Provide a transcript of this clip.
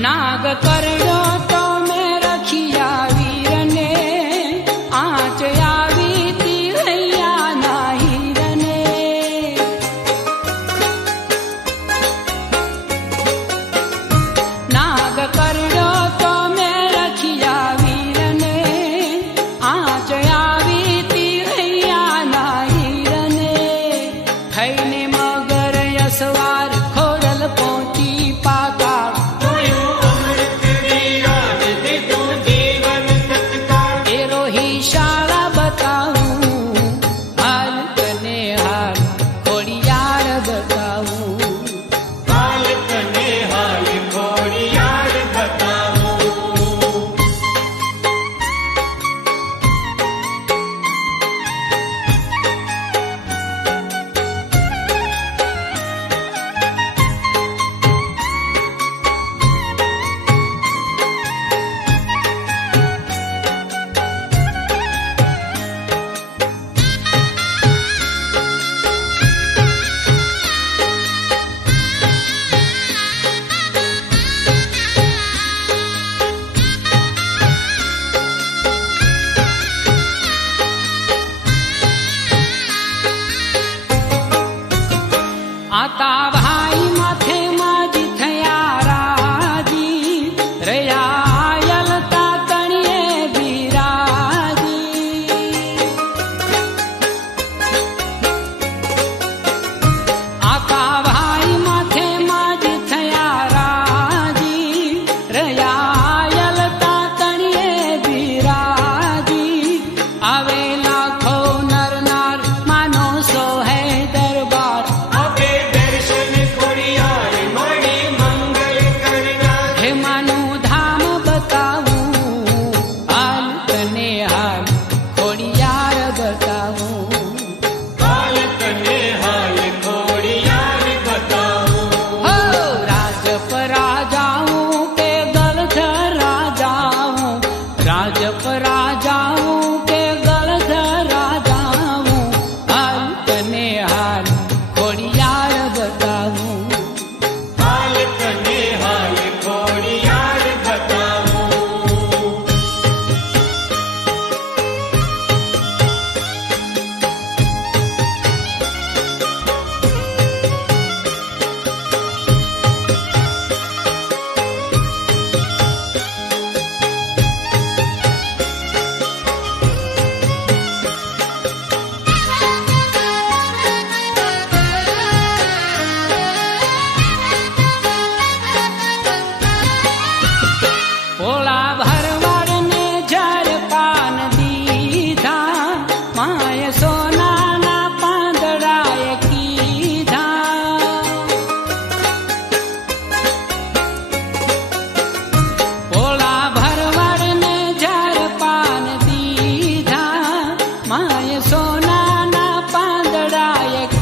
નાગ કરડો. સોનાના પાંદડા એક